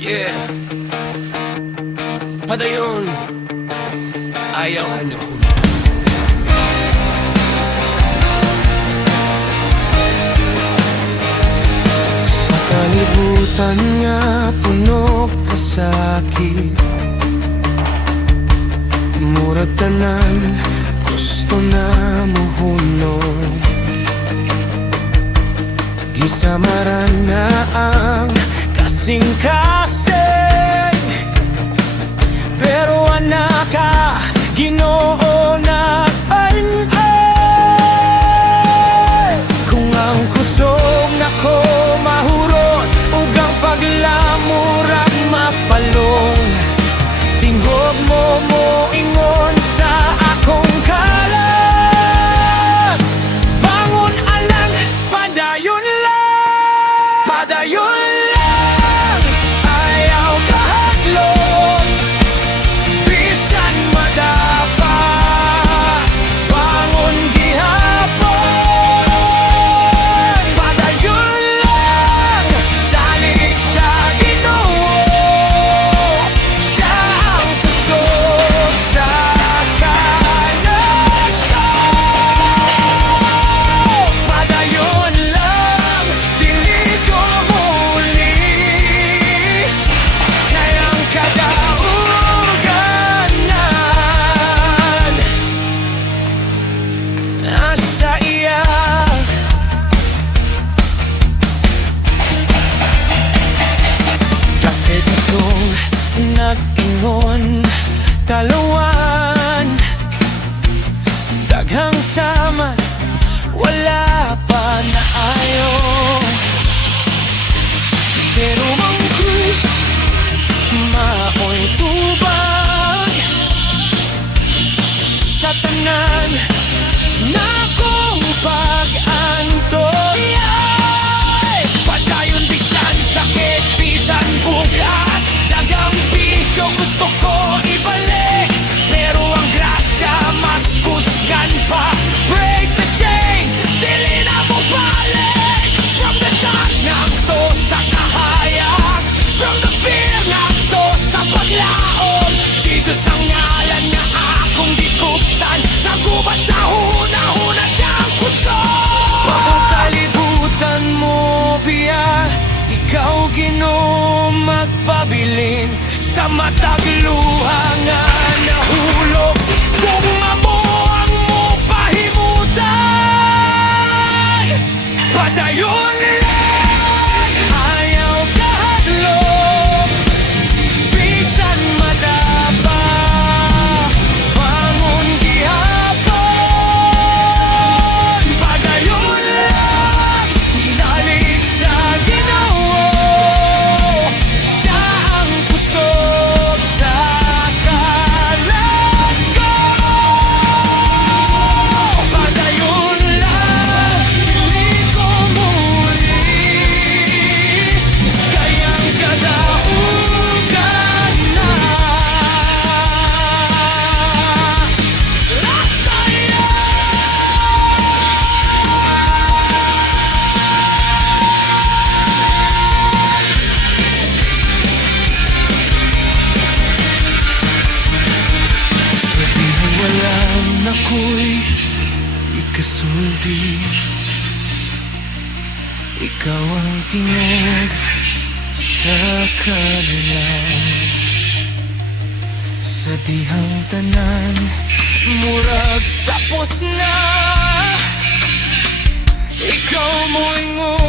Yeah. Padayon. Ayaw ano. Sa kalibutan nga puno ka sakit, murag tanan gusto na mo hunong. Gisamaran na ang kasing-kasing, pero anak ka, Ginoo na ay. Kung ang kusog na ko mahurot, ug ang paglamur ang mapalong, tingog mo ingon sa akong kalat. Bangon alang, padayon lang, padayon lang. Ayaw kahadlok, bisan madapa. Bangon gihapon, padayon lang. Salig sa Ginoo, siya ang pusog sa kalat ko. Padayon lang, dili ko muli, kayang kadauganan nasa iya. Kapit kong nag-ingon, talawan, daghang sama, wala pa na ayo. Pero mang Cruz, maoy tubag sa tanan na kong pag-antoy. Padayon bisan sakit, bisan bugat, dagang bisyo gusto ko ibalik, pero ang grasya mas kusgan pa. Break the chain, dili na mo balik. From the dark nangto sa kahayag, from the fear nangto sa paglaom. Jesus ang ngalan nga akong gikuptan, sa gubat sa huna-huna siyang puso. Ang kalibutan mo biya, ikaw Ginoo magpabilin sa matag luha nga nahulog. Kung amo ang mo pahimutan, padayon lang. Ayaw kahadlok, bisan madapa. Bangon gihapon, padayon lang. Salig sa Ginoo, siya ang pusog sa kalat ko. Padayon lang, dili ko muli, kayang kadaugan na nasa iya. Sabihin walang ako'y ikasulti, ikaw ang tingog sa kanilang. Sa dihang tanan, murag tapos na, ikaw mo ingon